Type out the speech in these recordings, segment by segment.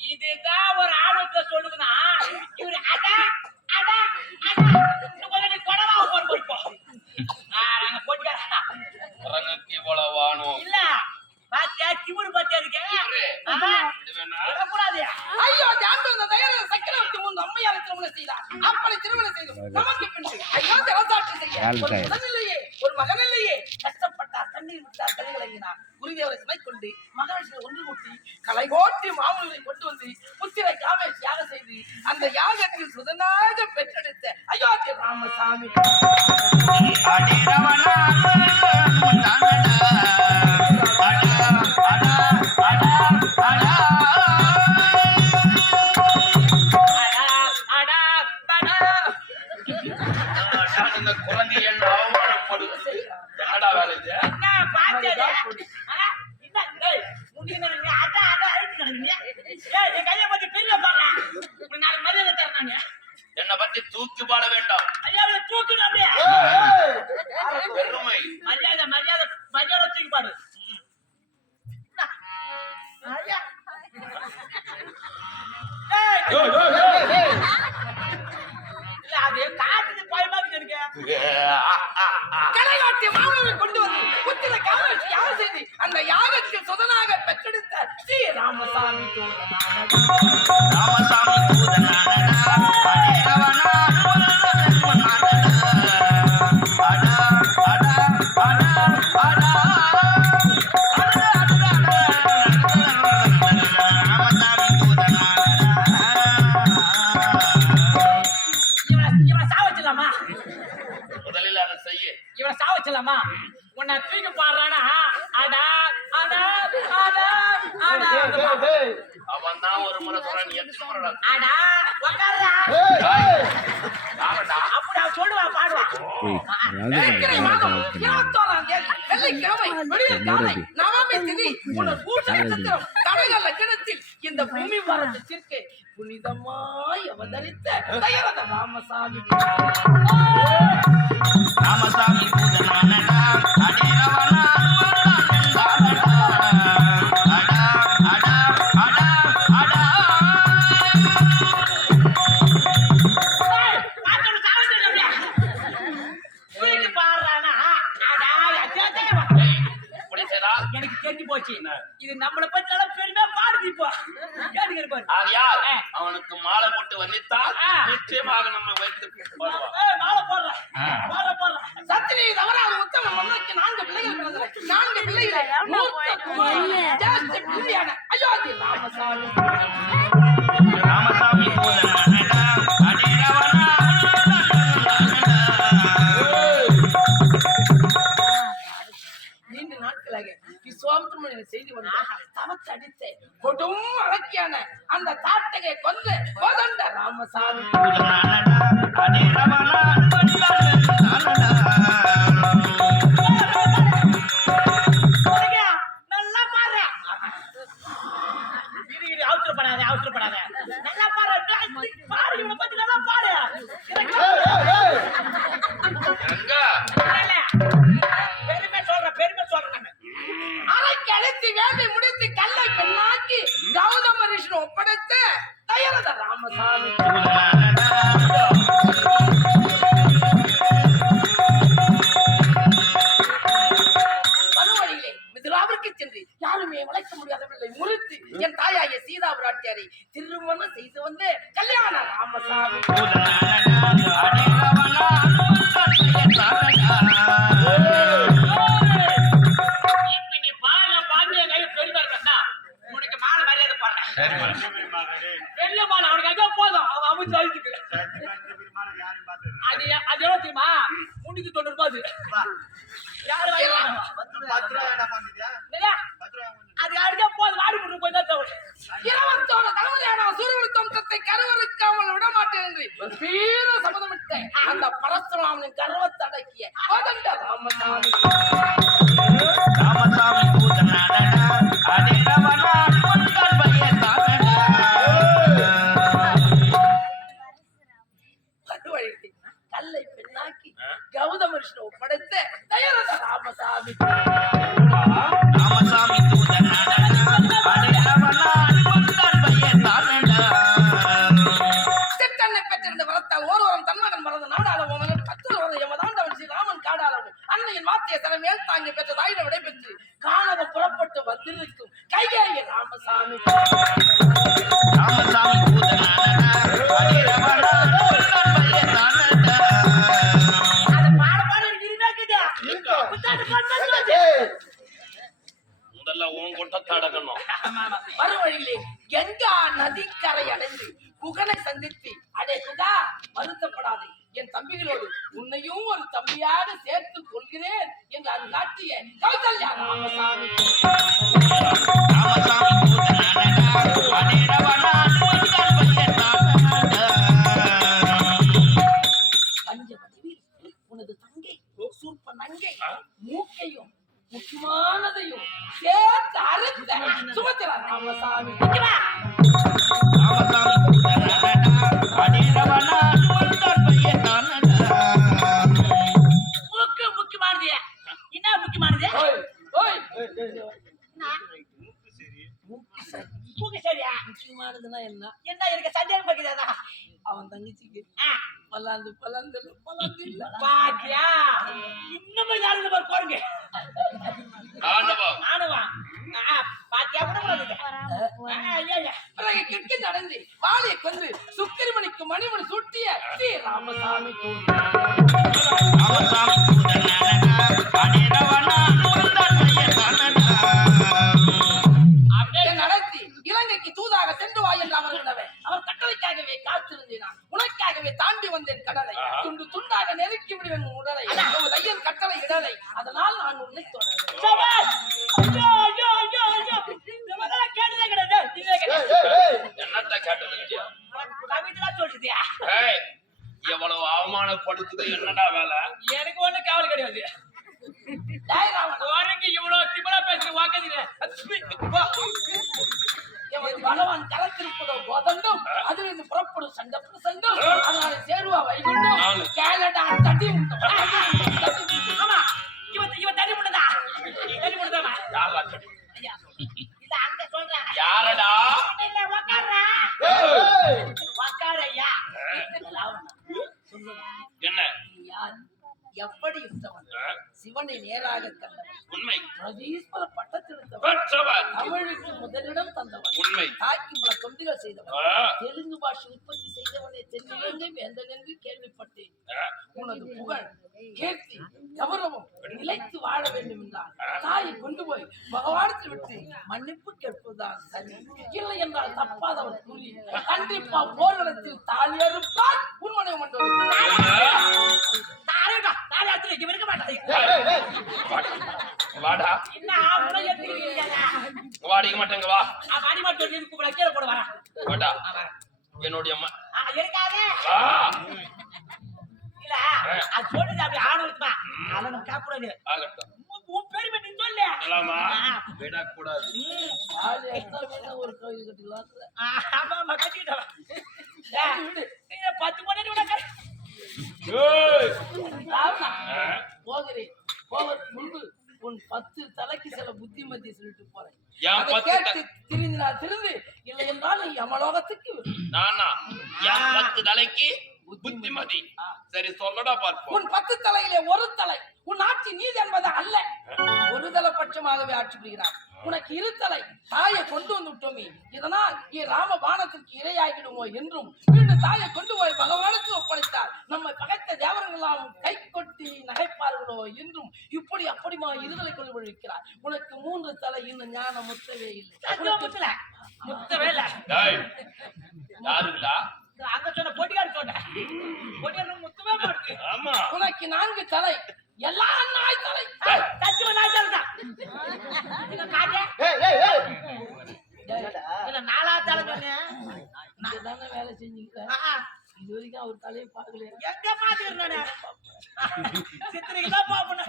இதுதான் ஒரு ஆணவத்தை சொல்லுதுன்னா இவரு அட அட அட இன்னும் கொஞ்சம் நீ கொடவா போட்டு போய்ப்போ நாங்க போட்டுக்கா குரங்குக்கு இவ்வளவு வானம் இல்ல பாத்தியா திமிரு பாத்தியா அதுக்கு விடுவேனா விடக்கூடாது ஐயோ ஜாம்பவந்த தயர சக்கரவர்த்தி முன் அம்மையாரை திருமணம் செய்தார் அப்படி திருமணம் செய்து நமக்கு பின்பு ஐயோ செய்ய ஒரு மகன் இல்லையே ஒரு மகன் இல்லையே கஷ்டப்பட்டார் கண்ணீர் விட்டார் கலைகளையினார் குருதேவரை சுமை கொண்டு மகரிஷியை ஒன்று கூட்டி கலை கோட்டி மாமூலை கொண்டு வந்து புத்திரை காவை தியாக செய்து அந்த யாகத்தில் சுதனாக பெற்றெடுத்த அயோத்தி ராமசாமி. அடி ரவணா பாருங்க உனக்கு நாலு மரியாதை தரேன் நானு. என்னை பத்தி தூக்கி பாட வேண்டாம். அப்படியே. பெருமை. மரியாதை மரியாதை மரியாதை தூக்கி பாடு. இருக்கு எனக்கு கொண்டு வந்து புத்திர காவை யார் செய்தி அந்த யாகத்தில் சுதனாக பெற்றெடுத்த ஸ்ரீ ராமசாமி தோழனான ராமசாமி தூதனானடா அடா அப்படி அவன் பாடுவான் இருபத்தோராம் தேதி வெள்ளிக்கிழமை காலை நவமி திதி. நட்சத்திரம் இந்த பூமி பாரதத்திற்கு புனிதமாய் அவதரித்த தயரத ராமசாமி. ராமசாமி ரவணா நிச்சயமாக நம்ம வைத்து சத்திரி தவறாத உத்தம மன்னருக்கு நான்கு பிள்ளைகள் நான்கு பிள்ளைகள் மூத்த குமாரன் ஜாஸ்தி பிள்ளையான அயோத்தி ராமசாமி ராமசாமி. விஸ்வாமித்திரமுனிய செய்தி வந்த தவத்து அடித்த கொடும் அழக்கியான அந்த தாட்டகை கொன்ற கோதண்ட ராமசாமி. அவசரப்படாத அவசரப்படாத. நல்லா பாரு. பாரு இவனை பத்தி நல்லா பாரு. திருமணம் செய்து வந்து கல்யாண ராமசாமி பூதனானடா அடே ரவணா இப்ப நீ பாருங்க பாருங்க என் கையில பெருமை இருக்கா உனக்கு மான மரியாதை போடுறேன். பெரிய மாலை. அவனுக்கு போதும். அவன் அமைச்சு அது அது எவ்வளவு தெரியுமா? முன்னூத்தி தொண்ணூறு ரூபாய். பெண்ணாக்கி கௌதம விஷ்ணு ஒப்படைத்த தயரத ராமசாமி ராமசாமி பெற்றிருந்த வரத்தால் ஓர்வரம் தன்மகன் மறந்த நாடாளவும் மகன் கத்தல் வர யமதாண்டவன் ஸ்ரீ ராமன் காடாளவும் அன்னையின் வார்த்தையை தர மேல் தாங்கி பெற்ற தாயிட விடைபெற்று காணகம் புறப்பட்டு வந்திருக்கும் கைகேய ராமசாமி ராமசாமி பூதனாடா வழியிலே கங்கா நதிக்கரை அடைந்து குகனை சந்தித்து அடே குகா வருத்தப்படாதே. என் தம்பிகளோடு உன்னையும் ஒரு தம்பியாக சேர்த்து கொள்கிறேன் என்று அது காட்டிய கௌசல்யா ராமசாமி உனது தங்கை சூப்ப நங்கை மூக்கையும் முக்கியமானதையும் சேர்த்து அறுத்த. சுமத்திரா ராமசாமி. முக்கியமானது. என்ன முக்கியமானது? முக்கியமானதுன்னா என்ன? என்ன? எனக்கு சந்தேகம் பாக்குதா அவன் தங்கச்சிக்கு. பல்லாந்து பல்லாந்து பல்லாந்து இல்ல பாத்தியா? இன்னும் யாரு பாரு பாருங்க ஆண்டவம் ஆணுவா ஆ, பாத்தியா கூட கூடாது. ஆ, ஐயா, ஐயா. கிட்கி நடந்து. வாளியை கொண்டு சுக்கிரமணிக்கு மணிமணி சுட்டிய ஸ்ரீ ராமசாமி நடத்தி இலங்கைக்கு தூதாக சென்று வா என்று அமர்ந்தவன் அவன் கட்டளைக்காகவே காத்திருந்தான். உனக்காகவே தாண்டி வந்தேன் கடலை. துண்டு துண்டாக நெருக்கி விடுவேன் உடலை. ஐயன் கட்டளை இடலை. அதனால் நான் உன்னை தொடர்வேன். அவமானப்படுத்துது என்னடா வேலை? எனக்கு ஒண்ணும் கவலை கிடையாது. உனக்கு இவ்வளவு திமிரா பேசுற வாக்குதுங்க எவன் பகவான் களத்திருப்பதோ கோதண்டும் அதிலிருந்து புறப்படும் சண்ட பிரசண்டம் அதனால சேருவா வைகுண்டம். கேலடா தட்டி. ஆமா. இவன் இவன் யாரா இல்ல அங்க சொல்றேன். யாரடா? இல்ல உக்கார ஐயா ராவணா, என்ன நீ யார் எப்படி இருந்தவன்? சிவனை நேராக கண்டவன். உண்மை. பிரதீஸ்வர பட்டத்தெடுத்தவன் தமிழுக்கு முதலிடம் தந்தவன். உண்மை. தாய்க்கு பல தொண்டுகள் செய்தவன். தெலுங்கு பாஷை உற்பத்தி செய்தவனே தென்னிலங்கை வேந்தன் என்று கேள்விப்பட்டேன் உனது புகழ் கீர்த்தி கௌரவம் நிலைத்து வாழ வேண்டும் என்றால் தாயை கொண்டு போய் பகவானத்தில் விட்டு மன்னிப்பு கேட்பதுதான் சரி. இல்லை என்றால் தப்பாதவர் கூறி கண்டிப்பா போர்க்களத்தில் தாலி அறுப்பால் உண்மனை மண்டபம் அத்துல இங்க இருக்க மாட்டாங்க வாடா. வாடா. என்ன ஆவணம் எடுத்துக்கிறீங்க வாடிக்க மாட்டேங்க வா. அடி மட்டும் நீ கூப்பிட கீழே போட வரேன் வாடா. என்னுடைய ம- இருக்காது. ஆ, இல்ல அது சொல்லுது அப்படி இருக்குமா அதை நம்ம கேட்கக்கூடாது ஆகட்டும். உன் உன் பெருமை நீ சொல்லு. சொல்லாமா ஆ. விடக்கூடாது. ம். தாலி அறுத்தா ஒரு கோயில் கட்டிக்கலாம் ஆ, ஆமா ஆமா கட்டிக்கிட்டவன் ஏய், பத்து மணி விட ராவணா, ஆ, போகிறேன். போவதற்கு முன்பு உன் பத்து தலைக்கு சில புத்திமதி சொல்லிட்டு போறேன். கேட்டு திரிந்து நான் திருந்து இல்லை என்றால் நீ யமலோகத்துக்கு நானா? என் பத்து தலைக்கு புத்திமதி. சரி சொல்லடா பார்ப்போம். உன் பத்து தலையிலே ஒரு தலை. உன் ஆட்சி நீதி என்பது அல்ல. ஒரு தலை பட்சமாகவே ஆட்சி புரிகிறார். உனக்கு இரு தலை தாயை கொண்டு வந்து விட்டோமே. இதனால் நீ ராம பானத்திற்கு இரையாகிடுமோ என்றும் மீண்டும் தாயை கொண்டு போய் பகவானுக்கு ஒப்படைத்தார். நம்மை பகைத்த தேவர்கள் எல்லாம் கை கொட்டி நகைப்பார்களோ என்றும் இப்படி அப்படிமா இருதலை கொண்டு விழிக்கிறார் உனக்கு மூன்று தலை இன்னும் ஞானம் முத்தவே இல்லை. முத்தவே இல்ல. டேய், யாருடா அங்க சொன்ன பொடியார் சொன்ன. பொடியார் முத்தவே உனக்கு நான்கு தலை. எல்லா நாய்த்தலை சத்தியமா நாய்த்தலை தான் நீங்க காட்டு. நாலா தலை சொன்னேன் நான் தானே வேலை செஞ்சீங்க இது வரைக்கும் அவர் தலையை பார்க்கல எங்க பாத்துக்கிறேன் சித்திரைக்கு தான் பாப்பேன்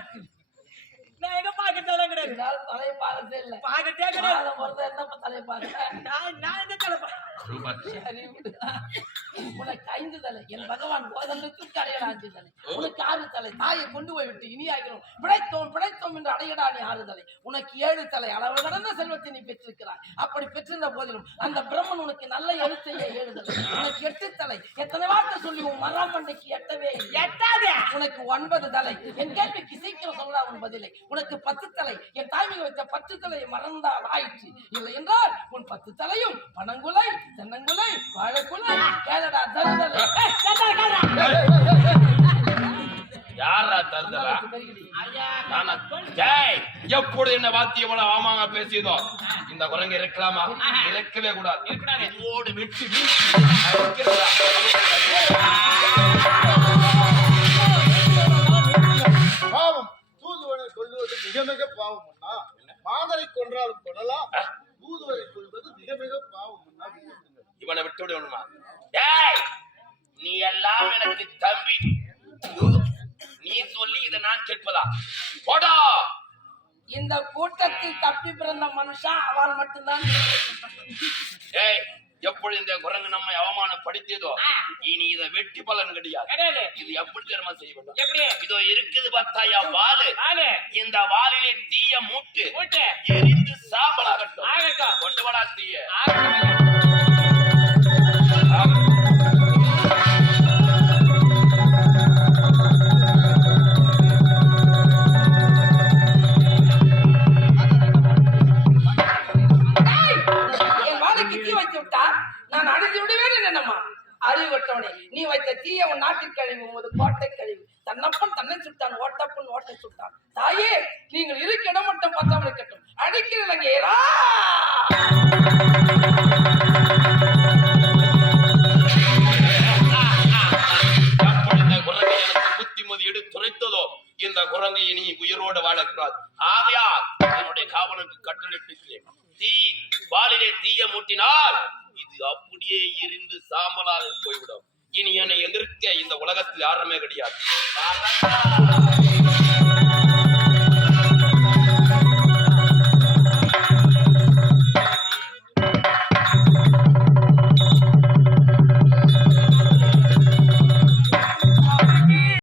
நான் எங்க பாக்கிறதெல்லாம் கிடையாது. தலையை பார்க்கறதே இல்லை. பார்க்கட்டே கிடையாது. என்ன தலையை பார்க்கல நான் நான் எங்க தலை உனக்கு ஐந்து தலை. என் பகவான் கோதண்டத்துக்கு அடையடா அஞ்சு தலை. உனக்கு ஆறு தலை. தாயை கொண்டு போய் விட்டு இனியாகிறோம் பிழைத்தோம் பிழைத்தோம் என்று அடையடா நீ ஆறு தலை. உனக்கு ஏழு தலை. அளவு கடந்த செல்வத்தை நீ பெற்றிருக்கிறாய். அப்படி பெற்றிருந்த போதிலும் அந்த பிரம்மன் உனக்கு நல்ல எழுத்தையே ஏழு தலை. உனக்கு எட்டு தலை. எத்தனை வார்த்தை சொல்லி உன் மராமண்டைக்கு எட்டவே இல்லை? எட்டாவது உனக்கு ஒன்பது தலை. என் கேள்விக்கு சீக்கிரம் சொல்லா உன் பதிலை. உனக்கு பத்து தலை. என் தாய்மை வைத்த பத்து தலையை மறந்தால் ஆயிற்று. இல்லை என்றால் உன் பத்து தலையும் பனங்குலை தென்னங்குலை வாழைக்குலை கேளடா தருதலை. யாரா டேய் எப்பொழுது என்ன வாத்தி எவ்வளவு ஆமாங்க பேசியதோ? இந்த குரங்கு இருக்கலாமா இருக்கவே கூடாது. இதோடு வெட்டி? பாவம். தூதுவனை கொல்லுவது மிக மிக பாவம் மாதரை கொன்றாலும் கொல்லலாம் தூதுவனை கொல்வது மிக மிக பாவம் இவனை விட்டு விடணுமா டேய் நீ எல்லாம் எனக்கு தம்பி. நீ சொல்லி இதை நான் கேட்பதா? போடா. இந்த கூட்டத்தில் தப்பி பிறந்த மனுஷன் அவள் மட்டும்தான். டேய் எப்பொழுது இந்த குரங்கு நம்மை அவமானப்படுத்தியதோ இனி இதை வெட்டி பலன் கிடையாது. இது எப்படி தெரியுமா செய்ய வேண்டும்? எப்படி? இதோ இருக்குது பார்த்தாயா வாலு. இந்த வாலிலே தீய மூட்டு. எரிந்து சாம்பலாகட்டும். கொண்டு வாடா தீய. தீய உன் நாட்டிற்கு கழிவு உமது கோட்டை கழிவு. தன்னப்பன் தன்னை சுட்டான் ஓட்டப்பன் ஓட்டை சுட்டான். தாயே நீங்கள் இருக்க இடம் மட்டும் பார்த்தாமல் இருக்கட்டும். அடிக்கிறீங்க ஏரா இந்த குரங்கு புத்திமதி இந்த இனி உயிரோடு வாழக்கூடாது. ஆகையால் என்னுடைய காவலுக்கு கட்டளிட்டிருக்கிறேன் தீ வாலிலே தீய மூட்டினால் இது அப்படியே இருந்து சாம்பலாக போய்விடும். இனி என்னை எதிர்க்க இந்த உலகத்தில் யாருமே கிடையாது.